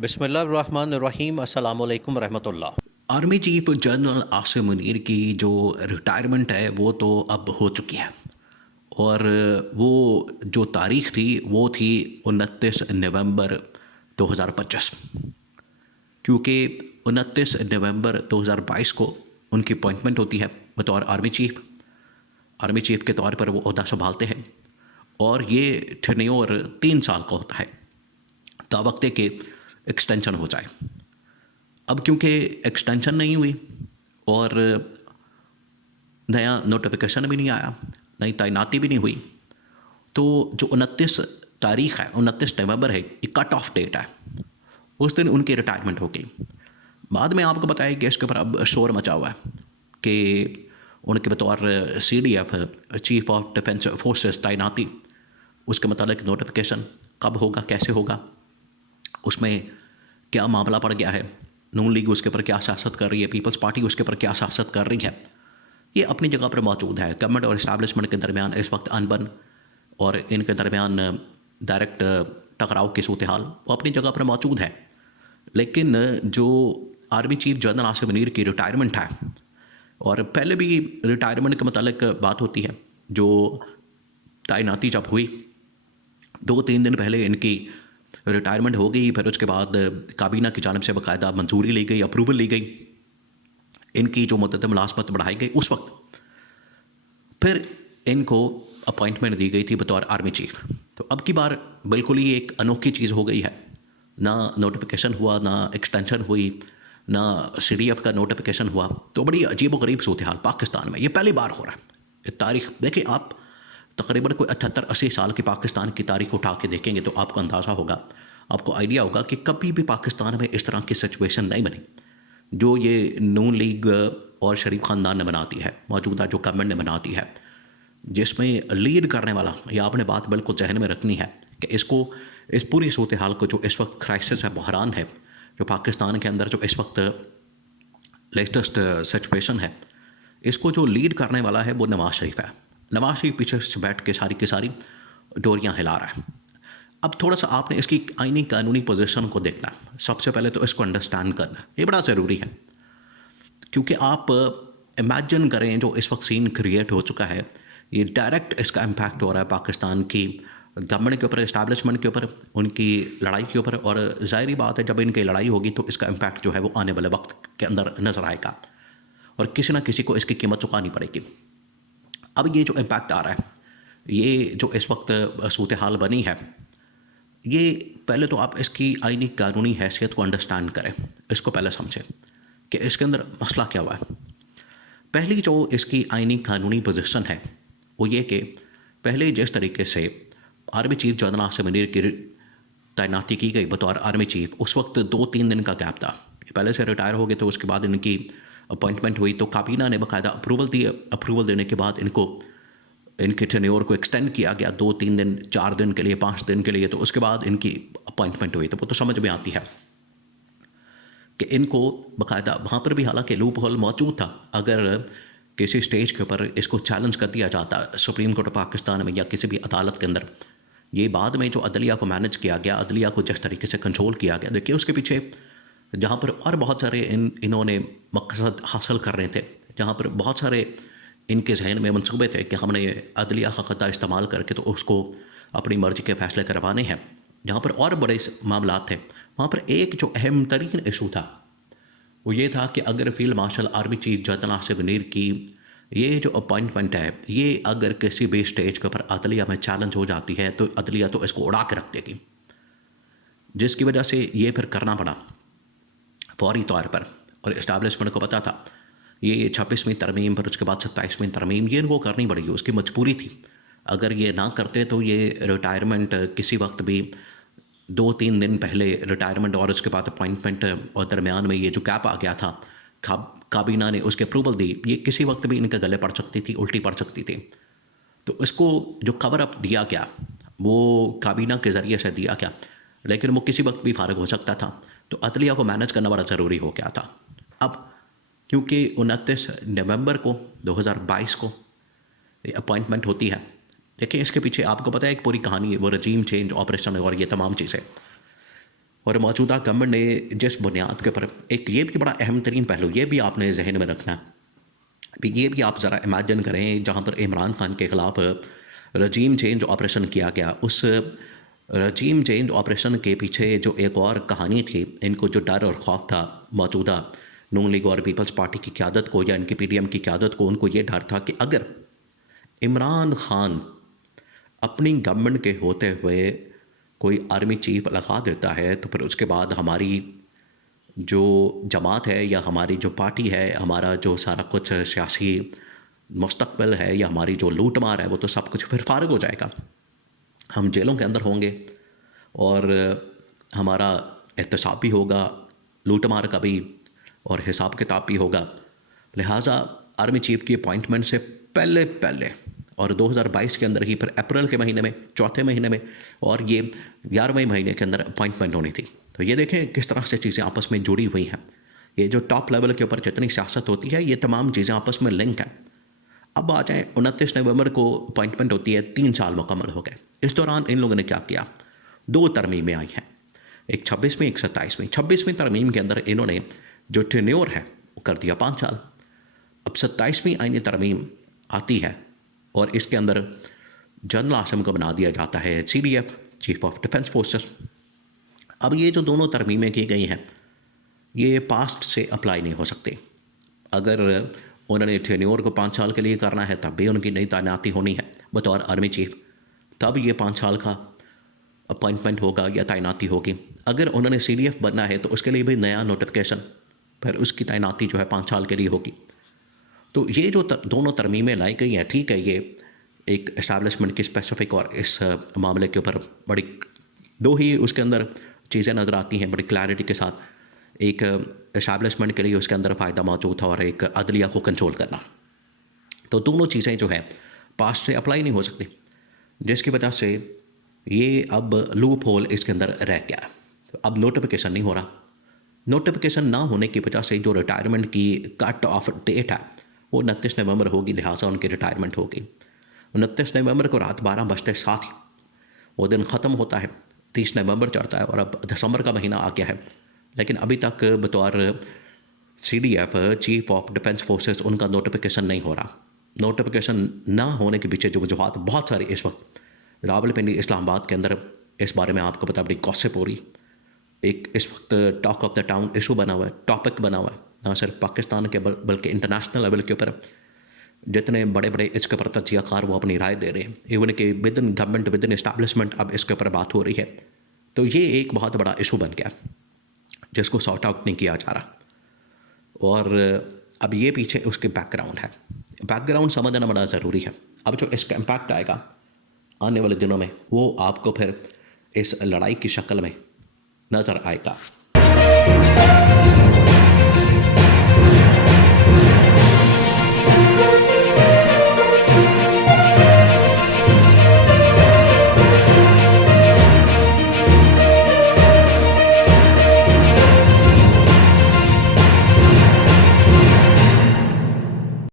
बिस्मिल्लाहिर्रहमानिर्रहीम अस्सलाम वालेकुम रहमतुल्लाह। Army chief general Asim Munir की जो रिटायरमेंट है वो तो अब हो चुकी है। और वो जो तारीख थी वो थी 29 नवंबर 2025, क्योंकि 29 नवंबर 2022 को उनकी अपॉइंटमेंट होती है बतौर आर्मी चीफ के तौर पर वो ओहदा संभालते हैं। और ये टेन्योर 3 साल का होता है, तावक्ते के एक्सटेंशन हो जाए। अब क्योंकि एक्सटेंशन नहीं हुई और नया नोटिफिकेशन भी नहीं आया, नई तैनाती भी नहीं हुई, तो जो 29 तारीख है, 29 नवंबर है, ये कट ऑफ डेट है। उस दिन उनकी रिटायरमेंट हो गई। बाद में आपको बताया कि इसके ऊपर अब शोर मचा हुआ है कि उनके बतौर CDF chief of defence forces तैनाती, उसके मतलब नोटिफिकेशन कब होगा, कैसे होगा, उसमें क्या मामला पड़ गया है, नून लीग उसके ऊपर क्या सियासत कर रही है, पीपल्स पार्टी उसके ऊपर क्या सियासत कर रही है, ये अपनी जगह पर मौजूद है। गवर्नमेंट और इस्टेब्लिशमेंट के दरमियान इस वक्त अनबन और इनके दरमियान डायरेक्ट टकराव की सूरत हाल वो अपनी जगह पर मौजूद है। लेकिन जो army chief general Asim Munir की रिटायरमेंट है, और पहले भी रिटायरमेंट के मतलब बात होती है, जो तैनाती जब हुई 2-3 दिन पहले इनकी रिटायरमेंट हो गई, फिर उसके बाद काबीना की जानिब से बाकायदा मंजूरी ली गई, अप्रूवल ली गई, इनकी जो मुद्दत मुलाजमत बढ़ाई गई। उस वक्त फिर इनको अपॉइंटमेंट दी गई थी बतौर आर्मी चीफ। तो अब की बार बिल्कुल ही एक अनोखी चीज़ हो गई है, ना नोटिफिकेशन हुआ, ना एक्सटेंशन हुई, ना CDF का नोटिफिकेशन हुआ। तो बड़ी अजीब व गरीब सूरत हाल पाकिस्तान में ये पहली बार हो रहा है। तारीख देखिए आप, तकरीबन कोई 78-80 साल की पाकिस्तान की तारीख उठा के देखेंगे तो आपको अंदाज़ा होगा, आपको आइडिया होगा कि कभी भी पाकिस्तान में इस तरह की सिचुएशन नहीं बनी जो ये नून लीग और शरीफ ख़ानदान ने बनाती है, मौजूदा जो गवर्नमेंट ने बनाती है, जिसमें लीड करने वाला, ये आपने बात बिल्कुल जहन में रखनी है कि इस पूरी सूरत हाल को जो इस वक्त क्राइसिस है, बहरान है जो पाकिस्तान के अंदर, जो इस वक्त लेटेस्ट सिचुएशन है, इसको जो लीड करने वाला है वो नवाज शरीफ है। नवाज शरीफ पीछे से बैठ के सारी की सारी डोरियां हिला रहा है। अब थोड़ा सा आपने इसकी आईनी कानूनी पोजीशन को देखना है। सबसे पहले तो इसको अंडरस्टैंड करना ये बड़ा ज़रूरी है, क्योंकि आप इमेजिन करें जो इस वक्त सीन क्रिएट हो चुका है, ये डायरेक्ट इसका इम्पैक्ट हो रहा है पाकिस्तान की गवर्नमेंट के ऊपर, इस्टेब्लिशमेंट के ऊपर, उनकी लड़ाई के ऊपर। और ज़ाहिरी बात है जब इनकी लड़ाई होगी तो इसका इम्पैक्ट जो है वो आने वाले वक्त के अंदर नज़र आएगा और किसी ना किसी को इसकी कीमत चुकानी पड़ेगी। अब ये जो इम्पैक्ट आ रहा है, ये जो इस वक्त सूरत हाल बनी है, ये पहले तो आप इसकी आईनी कानूनी हैसियत को अंडरस्टैंड करें, इसको पहले समझें कि इसके अंदर मसला क्या हुआ है। पहली जो इसकी आईनी कानूनी पोजीशन है वो ये कि पहले जिस तरीके से army chief general Asim Munir की तैनाती की गई बतौर आर्मी चीफ, उस वक्त 2-3 दिन का गैप था। पहले से रिटायर हो गए तो उसके बाद इनकी अपॉइंटमेंट हुई, तो काबीना ने बाकायदा अप्रूवल दी। अप्रूवल देने के बाद इनको, इनके टेन्योर को एक्सटेंड किया गया 2-3 दिन, 4 दिन के लिए, 5 दिन के लिए। तो उसके बाद इनकी अपॉइंटमेंट हुई। तो वो तो समझ में आती है कि इनको बाकायदा वहाँ पर भी हालांकि लूप होल मौजूद था। अगर किसी स्टेज के ऊपर इसको चैलेंज कर दिया जाता सुप्रीम कोर्ट ऑफ पाकिस्तान में या किसी भी अदालत के अंदर, ये बाद में जो अदलिया को मैनेज किया गया, अदलिया को जिस तरीके से कंट्रोल किया गया, देखिए उसके पीछे जहाँ पर और बहुत सारे इन्होंने मकसद हासिल कर रहे थे, जहाँ पर बहुत सारे इनके जहन में मंसूबे थे कि हमने अदलिया का ख़त्ता इस्तेमाल करके तो उसको अपनी मर्ज़ी के फ़ैसले करवाने हैं, जहाँ पर और बड़े मामला थे, वहाँ पर एक जो अहम तरीन इशू था वो ये था कि अगर field marshal army chief general Asim Munir की ये जो अपॉइंटमेंट है, ये अगर किसी भी स्टेज के ऊपर अदलिया में चैलेंज हो जाती है तो अदलिया तो इसको उड़ा के रख देगी, जिसकी वजह से ये फिर करना पड़ा फौरी तौर पर। और इस्टेब्लिशमेंट को पता था ये 26वीं तरमीम, पर उसके बाद 27वीं तरमीम ये इनको करनी पड़ेगी, उसकी मजबूरी थी। अगर ये ना करते तो ये रिटायरमेंट किसी वक्त भी 2-3 दिन पहले रिटायरमेंट और उसके बाद अपॉइंटमेंट और दरमियान में ये जो गैप आ गया था, काबीना ने उसके अप्रूवल दी, ये किसी वक्त भी इनके गले पड़ सकती थी, उल्टी पड़ सकती थी। तो इसको जो कवर अप दिया गया वो काबीना के ज़रिए से दिया गया, लेकिन वो किसी वक्त भी फारग हो सकता था। तो अदलिया को मैनेज करना बड़ा ज़रूरी हो गया था। अब क्योंकि 29 नवंबर को 2022 को ये अपॉइंटमेंट होती है, देखिए इसके पीछे आपको पता है एक पूरी कहानी है, वो रजीम चेंज ऑपरेशन और ये तमाम चीज़ें। और मौजूदा गवर्नमेंट ने जिस बुनियाद के ऊपर एक ये भी बड़ा अहम तरीन पहलू ये भी आपने जहन में रखना है। अभी ये भी आप ज़रा इमेजिन करें जहाँ पर इमरान खान के ख़िलाफ़ रजीम चेंज ऑपरेशन किया गया, उस रजीम चेंज ऑपरेशन के पीछे जो एक और कहानी थी, इनको जो डर और खौफ था मौजूदा नून लीग और पीपल्स पार्टी की क़यादत को या इनकी पीडीएम की क़यादत को, उनको ये डर था कि अगर इमरान खान अपनी गवर्नमेंट के होते हुए कोई आर्मी चीफ लगा देता है तो फिर उसके बाद हमारी जो जमात है या हमारी जो पार्टी है, हमारा जो सारा कुछ सियासी मुस्तकबिल है या हमारी जो लूट मार है, वो तो सब कुछ फिर फारग हो जाएगा। हम जेलों के अंदर होंगे और हमारा एहतसाब भी होगा, लूट मार का भी, और हिसाब किताब भी होगा। लिहाजा आर्मी चीफ की अपॉइंटमेंट से पहले और 2022 के अंदर ही फिर अप्रैल के महीने में, चौथे महीने में, और ये 11वें महीने के अंदर अपॉइंटमेंट होनी थी। तो ये देखें किस तरह से चीज़ें आपस में जुड़ी हुई हैं। ये जो टॉप लेवल के ऊपर जितनी सियासत होती है, ये तमाम चीज़ें आपस में लिंक हैं। अब आ जाएँ 29 नवंबर को अपॉइंटमेंट होती है, 3 साल मुकम्मल हो गए। इस दौरान इन लोगों ने क्या किया? 2 तरमीमें आई हैं, एक 26वीं, एक 27वीं। 26वीं तरमीम के अंदर इन्होंने जो टेन्योर है वो कर दिया 5 साल। अब 27वीं आईनी तरमीम आती है और इसके अंदर जनरल आसिम को बना दिया जाता है CDF, chief of defence forces. अब ये जो दोनों तरमीमें की गई हैं, ये पास्ट से अप्लाई नहीं हो सकती। अगर उन्होंने टेन्योर को 5 साल के लिए करना है तब भी उनकी नई तैनाती होनी है बतौर आर्मी चीफ, तब ये 5 साल का अपॉइंटमेंट होगा या तैनाती होगी। अगर उन्होंने CDF बनना है तो उसके लिए भी नया नोटिफिकेशन, फिर उसकी तैनाती जो है 5 साल के लिए होगी। तो ये जो दोनों तरमीमें लाई गई हैं, ठीक है, ये एक इस्टेब्लिशमेंट की स्पेसिफिक और इस मामले के ऊपर बड़ी दो ही उसके अंदर चीज़ें नज़र आती हैं बड़ी क्लैरिटी के साथ। एक इस्टेब्लिशमेंट के लिए उसके अंदर फ़ायदा मौजूद था और एक अदलिया को कंट्रोल करना। तो दोनों चीज़ें जो है पास्ट से अप्लाई नहीं हो सकती, जिसकी वजह से ये अब लूप होल इसके अंदर रह गया। अब नोटिफिकेशन नहीं हो रहा। नोटिफिकेशन ना होने की वजह से जो रिटायरमेंट की कट ऑफ डेट है वो 29 नवंबर होगी, लिहाजा उनकी रिटायरमेंट होगी। 29 नवंबर को रात 12:07 वो दिन ख़त्म होता है, 30 नवंबर चढ़ता है और अब दिसंबर का महीना आ गया है, लेकिन अभी तक बतौर CDF, chief of defence forces, उनका नोटिफिकेशन नहीं हो रहा। नोटिफिकेशन ना होने के पीछे जो वजूहत बहुत सारी इस वक्त रावलपिंडी, इस्लामाबाद के अंदर इस बारे में आपको पता, बड़ी गॉसिप हो रही। एक इस वक्त talk of the town issue बना हुआ है, टॉपिक बना हुआ है, ना सिर्फ पाकिस्तान के बल्कि इंटरनेशनल लेवल के ऊपर जितने बड़े बड़े इसके ऊपर तज्जियाकार वो अपनी राय दे रहे हैं। इवन कि with in government, with in establishment अब इसके ऊपर बात हो रही है। तो ये एक बहुत बड़ा इशू बन गया जिसको सॉर्ट आउट नहीं किया जा रहा। और अब ये पीछे उसके बैकग्राउंड है, बैकग्राउंड समझना बड़ा ज़रूरी है। अब जो इसका इम्पैक्ट आएगा आने वाले दिनों में वो आपको फिर इस लड़ाई की शक्ल में नज़र आएगा।